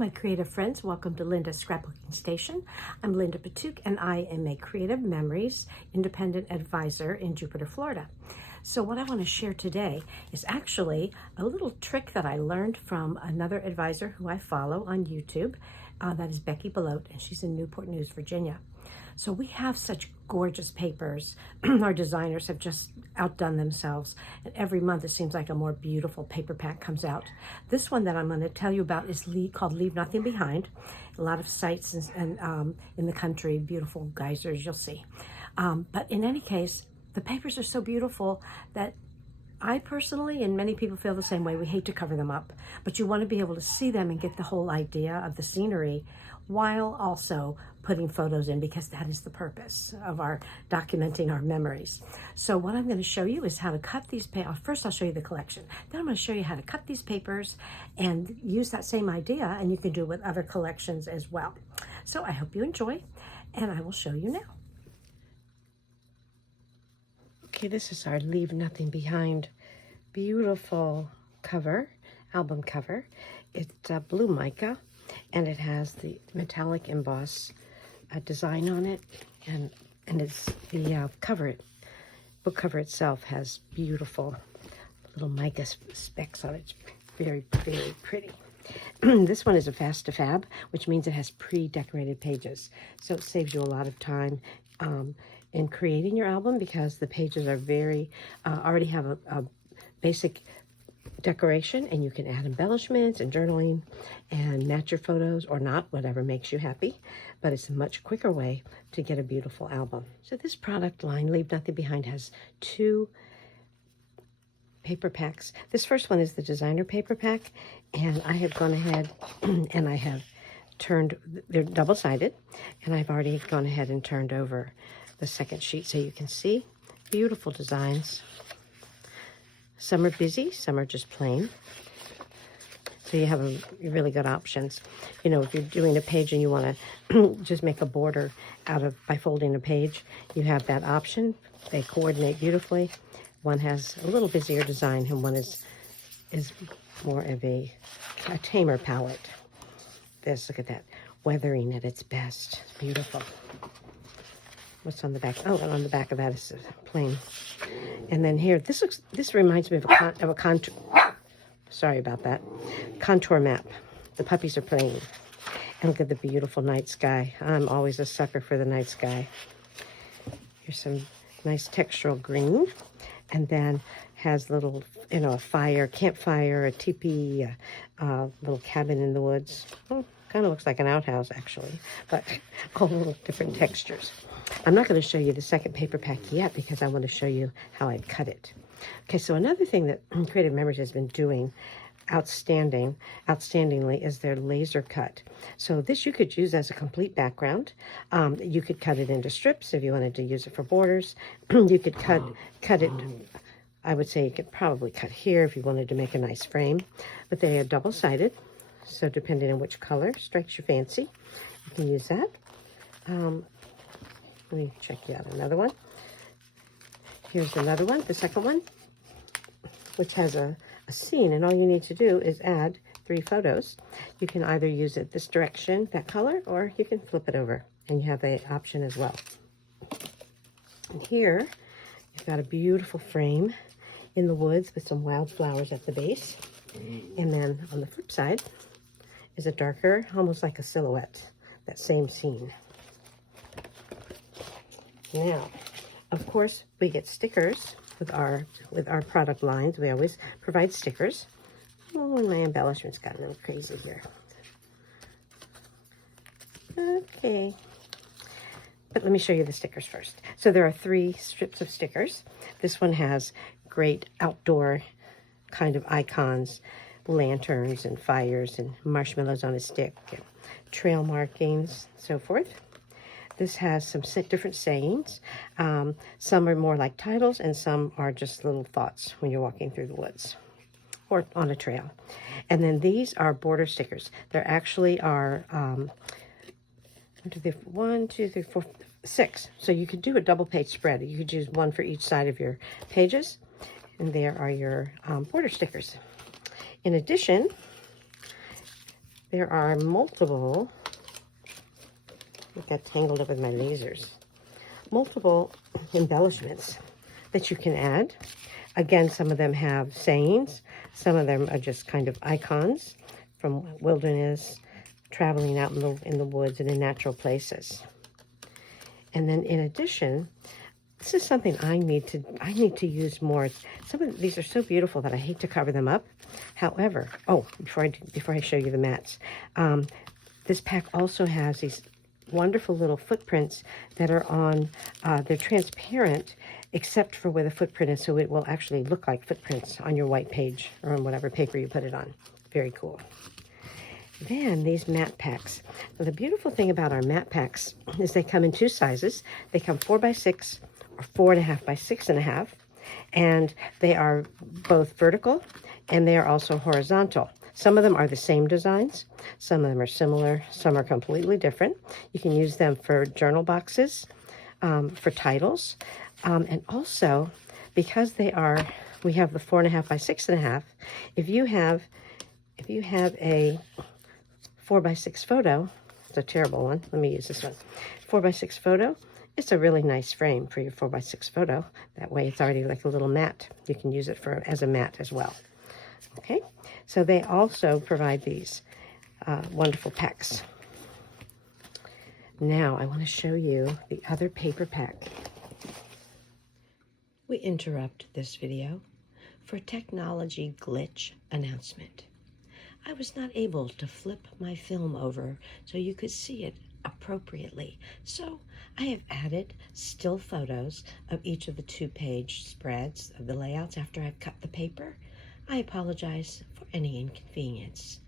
my creative friends. Welcome to Linda's Scrapbooking Station. I'm Linda Petuch, and I am a Creative Memories independent advisor in Jupiter, Florida. So what I want to share today is actually a little trick that I learned from another advisor who I follow on YouTube. That is Becky Belote, and she's in Newport News, Virginia. So we have such gorgeous papers. Our designers have just outdone themselves. And every month it seems like a more beautiful paper pack comes out. This one that I'm going to tell you about is called Leave Nothing Behind. A lot of sites and in the country, beautiful geysers you'll see. But in any case, the papers are so beautiful that I personally, and many people feel the same way, we hate to cover them up, but you want to be able to see them and get the whole idea of the scenery while also putting photos in, because that is the purpose of our documenting our memories. So what I'm going to show you is how to cut these papers. First, I'll show you the collection. Then I'm going to show you how to cut these papers and use that same idea, and you can do it with other collections as well. So I hope you enjoy, and I will show you now. Okay, this is our Leave Nothing Behind beautiful cover, album cover. It's blue mica, and it has the metallic emboss design on it, and it's the book cover itself has beautiful little mica specks on it. It's very, very pretty. This one is a fast to fab, which means it has pre-decorated pages, so it saves you a lot of time in creating your album, because the pages are very already have a basic decoration, and you can add embellishments and journaling and match your photos or not, whatever makes you happy. But it's a much quicker way to get a beautiful album. So this product line, Leave Nothing Behind, has two paper packs. This first one is the designer paper pack, and I have gone ahead and I have turned, they're double-sided, and I've already gone ahead and turned over the second sheet so you can see beautiful designs. Some are busy, some are just plain. So you have really good options. You know, if you're doing a page and you want to just make a border by folding a page, you have that option. They coordinate beautifully. One has a little busier design, and one is more of a tamer palette. Look at that, weathering at its best. It's beautiful. What's on the back? Oh, and on the back of that is plain. And then here, this reminds me of a contour. Sorry about that. Contour map. The puppies are playing. And look at the beautiful night sky. I'm always a sucker for the night sky. Here's some nice textural green. And then has little, a campfire, a teepee, a little cabin in the woods. Oh, kind of looks like an outhouse, actually, but all little different textures. I'm not going to show you the second paper pack yet, because I want to show you how I cut it. Okay, so another thing that Creative Memories has been doing outstandingly is their laser cut. So this you could use as a complete background. You could cut it into strips if you wanted to use it for borders. You could cut it. I would say you could probably cut here if you wanted to make a nice frame, but they are double-sided. So depending on which color strikes your fancy, you can use that. Let me check you out another one. Here's another one, the second one, which has a scene, and all you need to do is add 3 photos. You can either use it this direction, that color, or you can flip it over, and you have the option as well. And here, you've got a beautiful frame in the woods with some wildflowers at the base. And then on the flip side is a darker, almost like a silhouette, that same scene. Now, of course, we get stickers with our product lines. We always provide stickers. Oh, and my embellishments got a little crazy here. Okay. But let me show you the stickers first. So there are 3 strips of stickers. This one has great outdoor kind of icons, lanterns and fires and marshmallows on a stick, and trail markings, so forth. This has some different sayings. Some are more like titles, and some are just little thoughts when you're walking through the woods or on a trail. And then these are border stickers. There actually are 1, 2, 3, 4, 6. So you could do a double page spread. You could use one for each side of your pages. And there are your border stickers. In addition, there are multiple, I got tangled up with my lasers, multiple embellishments that you can add. Again, some of them have sayings. Some of them are just kind of icons from wilderness, traveling out in the woods and in natural places. And then in addition, this is something I need to use more. Some of these are so beautiful that I hate to cover them up. However, before I show you the mats, this pack also has these wonderful little footprints that are on, they're transparent except for where the footprint is, so it will actually look like footprints on your white page or on whatever paper you put it on. Very cool. Then these mat packs. Now, the beautiful thing about our mat packs is they come in two sizes. They come 4x6 or 4.5 by 6.5, and they are both vertical and they are also horizontal. Some of them are the same designs, some of them are similar, some are completely different. You can use them for journal boxes, for titles, and also because we have the 4.5 by 6.5. If you have a 4x6 photo, it's a terrible one. Let me use this one. 4x6 photo. It's a really nice frame for your 4x6 photo. That way it's already like a little mat. You can use it as a mat as well. Okay, so they also provide these wonderful packs. Now I want to show you the other paper pack. We interrupt this video for a technology glitch announcement. I was not able to flip my film over so you could see it appropriately. So I have added still photos of each of the 2-page spreads of the layouts after I've cut the paper. I apologize for any inconvenience.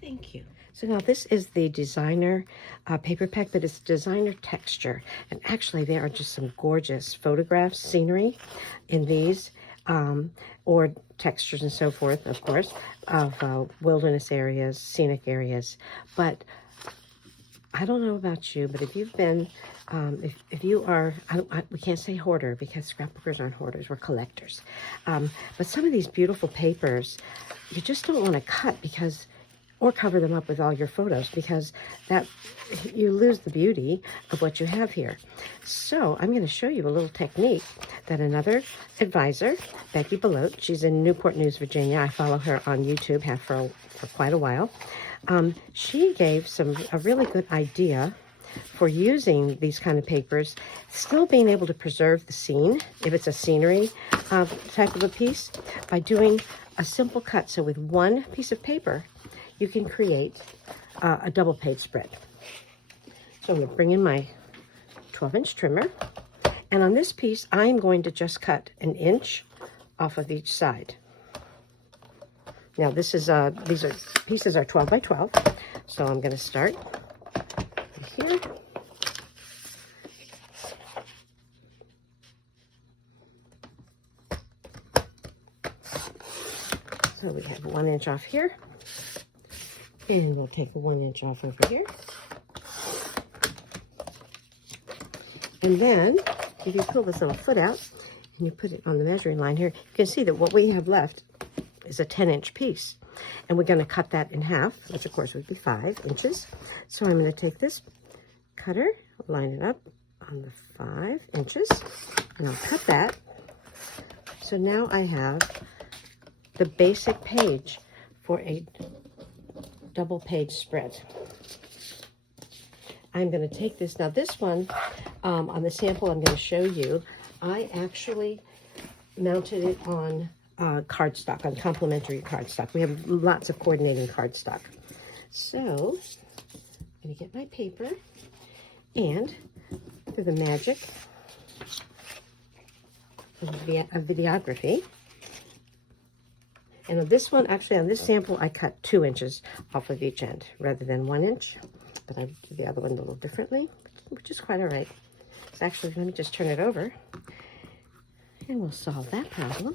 Thank you. So now this is the designer paper pack, but it's designer texture. And actually there are just some gorgeous photographs, scenery in these, or textures and so forth, of course, of wilderness areas, scenic areas. But I don't know about you, but if you've been, if you are, we can't say hoarder because scrapbookers aren't hoarders, we're collectors. But some of these beautiful papers, you just don't want to cut or cover them up with all your photos because you lose the beauty of what you have here. So I'm going to show you a little technique that another advisor, Becky Belote, she's in Newport News, Virginia. I follow her on YouTube, have for quite a while. She gave a really good idea for using these kind of papers, still being able to preserve the scene, if it's a scenery type of a piece, by doing a simple cut. So with one piece of paper, you can create a double page spread. So I'm going to bring in my 12-inch trimmer, and on this piece, I'm going to just cut 1 inch off of each side. Now these pieces are 12 by 12, so I'm going to start here. So we have 1 inch off here, and we'll take 1 inch off over here. And then if you pull this little foot out and you put it on the measuring line here, you can see that what we have left is a 10-inch piece, and we're going to cut that in half, which of course would be 5 inches. So I'm going to take this cutter, line it up on the 5 inches, and I'll cut that. So now I have the basic page for a double page spread. I'm going to take this. Now this one, on the sample I'm going to show you, I actually mounted it on cardstock, on complimentary cardstock. We have lots of coordinating cardstock. So I'm going to get my paper, and through the magic of videography, and on this one, actually on this sample, I cut 2 inches off of each end rather than 1 inch, but I do the other one a little differently, which is quite all right. So actually, let me just turn it over, and we'll solve that problem.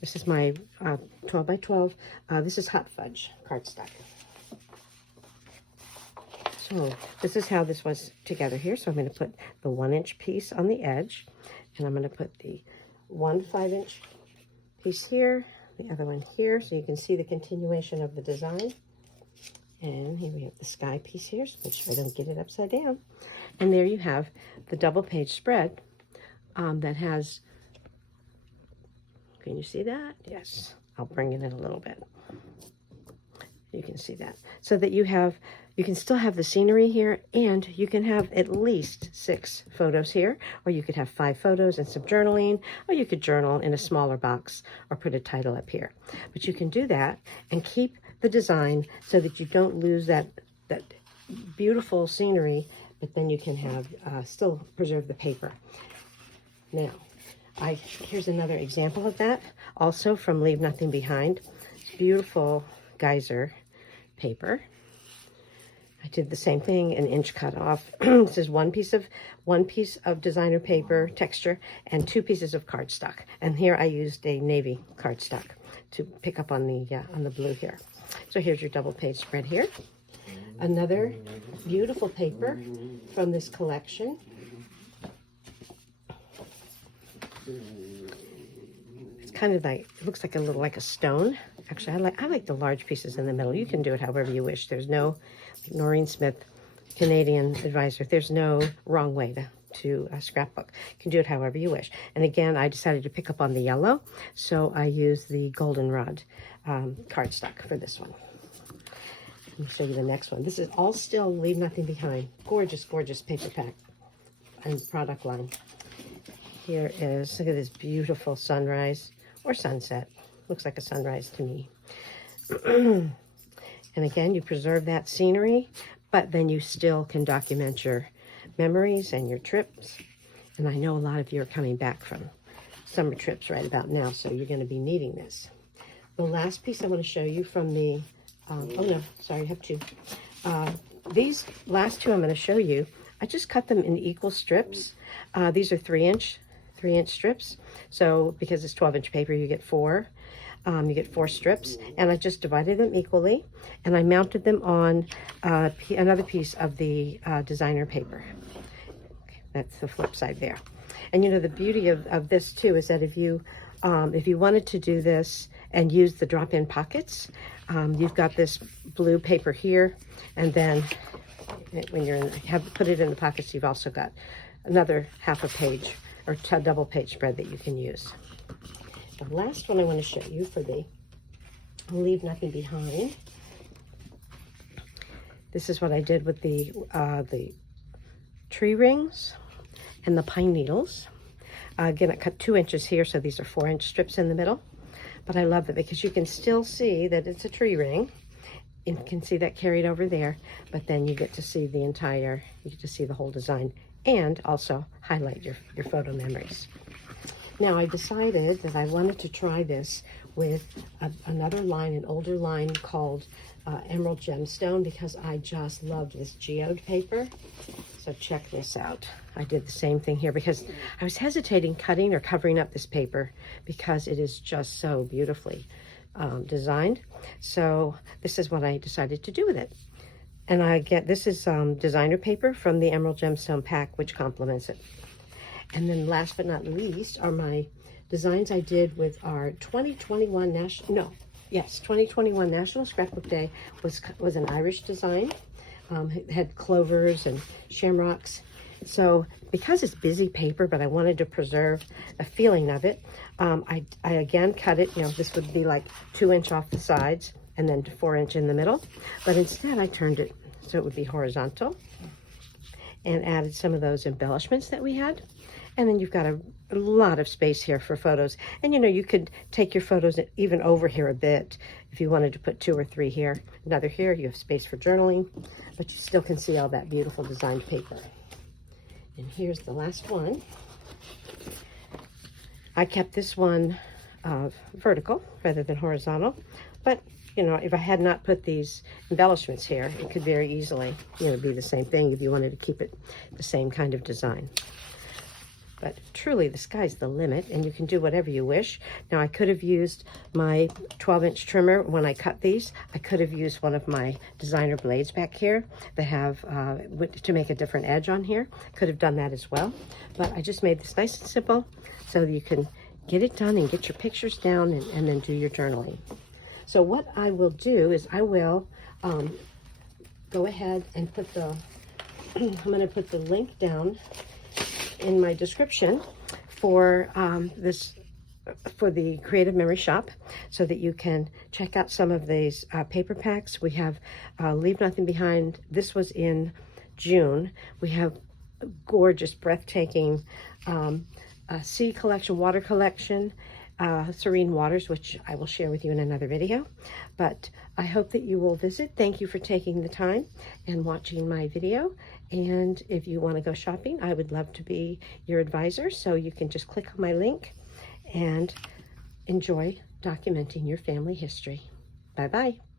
This is my 12 by 12. This is hot fudge cardstock. So this is how this was together here. So I'm going to put the 1 inch piece on the edge, and I'm going to put the 1 5-inch piece here, the other one here, so you can see the continuation of the design. And here we have the sky piece here, so make sure I don't get it upside down. And there you have the double page spread that has, can you see that? Yes, I'll bring it in a little bit. You can see that. So that you can still have the scenery here, and you can have at least 6 photos here, or you could have 5 photos and some journaling, or you could journal in a smaller box or put a title up here. But you can do that and keep the design so that you don't lose that beautiful scenery, but then you can have still preserve the paper. Now, here's another example of that, also from Leave Nothing Behind. It's beautiful geyser paper. I did the same thing, an inch cut off. This is one piece of designer paper texture and 2 pieces of cardstock. And here I used a navy cardstock to pick up on the blue here. So here's your double page spread here. Another beautiful paper from this collection. It's kind of like, it looks like a little like a stone. Actually, I like the large pieces in the middle. You can do it however you wish. There's no, like Noreen Smith, Canadian advisor, there's no wrong way to scrapbook. You can do it however you wish. And again, I decided to pick up on the yellow, so I used the goldenrod cardstock for this one. Let me show you the next one. This is all still Leave Nothing Behind. Gorgeous, gorgeous paper pack and product line. Here is, look at this beautiful sunrise or sunset. Looks like a sunrise to me. And again, you preserve that scenery, but then you still can document your memories and your trips. And I know a lot of you are coming back from summer trips right about now, so you're going to be needing this. The last piece I want to show you from the, oh no, sorry, I have 2. These last 2 I'm going to show you, I just cut them in equal strips. These are 3-inch strips. So because it's 12-inch paper, you get 4. You get 4 strips, and I just divided them equally, and I mounted them on another piece of the designer paper. Okay, that's the flip side there. And you know, the beauty of this too is that if you wanted to do this and use the drop-in pockets, you've got this blue paper here, and then when you're put it in the pockets, you've also got another half a page or double page spread that you can use. The last one I want to show you for the Leave Nothing Behind. This is what I did with the tree rings and the pine needles. Again, I cut 2 inches here, so these are 4-inch strips in the middle. But I love it because you can still see that it's a tree ring. You can see that carried over there, but then you get to see the entire, you get to see the whole design and also highlight your photo memories. Now I decided that I wanted to try this with another line, an older line called Emerald Gemstone, because I just loved this geode paper. So check this out. I did the same thing here because I was hesitating cutting or covering up this paper because it is just so beautifully designed. So this is what I decided to do with it. And this is designer paper from the Emerald Gemstone pack, which complements it. And then last but not least are my designs I did with our 2021 National Scrapbook Day. Was an Irish design. It had clovers and shamrocks. So because it's busy paper, but I wanted to preserve the feeling of it, I again cut it, you know, this would be like 2-inch off the sides and then 4-inch in the middle. But instead I turned it so it would be horizontal and added some of those embellishments that we had. And then you've got a lot of space here for photos. And you know, you could take your photos even over here a bit if you wanted to put 2 or 3 here. Another here, you have space for journaling, but you still can see all that beautiful designed paper. And here's the last one. I kept this one vertical rather than horizontal, but you know, if I had not put these embellishments here, it could very easily, you know, be the same thing if you wanted to keep it the same kind of design. But truly, the sky's the limit, and you can do whatever you wish. Now, I could have used my 12-inch trimmer when I cut these. I could have used one of my designer blades back here that have, to make a different edge on here. Could have done that as well. But I just made this nice and simple so that you can get it done and get your pictures down and then do your journaling. So what I will do is I will go ahead and put the, I'm going to put the link down in my description for for the Creative Memory Shop, so that you can check out some of these paper packs. We have Leave Nothing Behind. This was in June. We have gorgeous, breathtaking sea collection, water collection, Serene Waters, which I will share with you in another video. But I hope that you will visit. Thank you for taking the time and watching my video. And if you want to go shopping, I would love to be your advisor. So you can just click on my link and enjoy documenting your family history. Bye-bye.